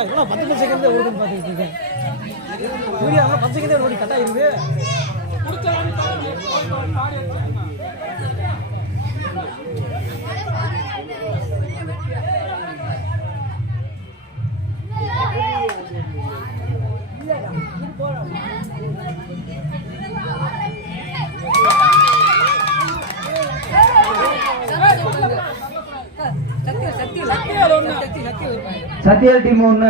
இவ்வளோ 10 செகண்ட் ஓடுதுன்னு பார்த்துக்கிட்டு இருக்கேன். வீடியோ 10 செகண்ட் ஓடி கட் ஆயிருது. சத்தியல் டீம் 1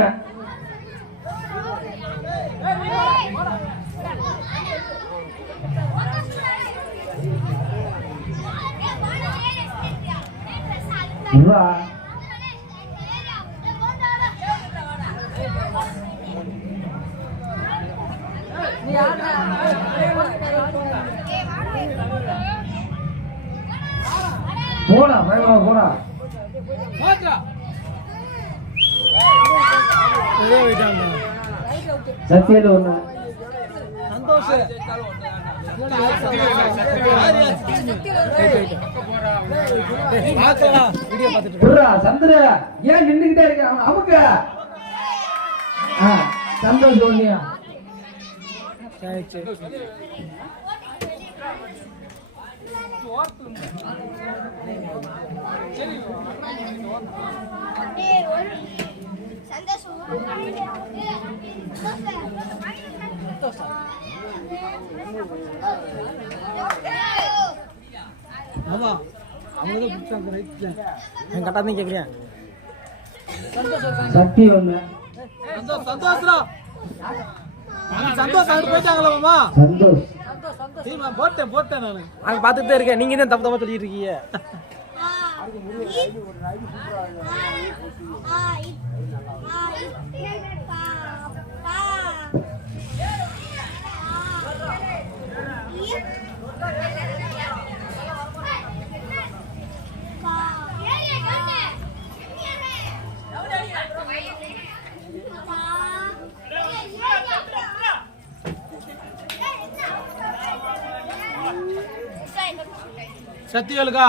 போடா போடா சத்தியல் 1 சந்தோஷ் சந்திர ஏன் நின்றுகிட்டே இருக்க அமுக்க சந்தோஷ் ஒன்னியா ஆமா அவங்க தான் ரைட்ல நான் கட்டாதே கேக்குறேன். சக்தி 1 சந்தோஷ்ரா சந்தோஷ் அங்க போயிட்டாங்களா மாமா? சந்தோஷ் டீம் போட்டேன் நான் அங்க பாத்துட்டே இருக்கேன். நீங்க தான் தப்பு தப்பா சொல்லிட்டு இருக்கீங்க. சத்தியலுக்கா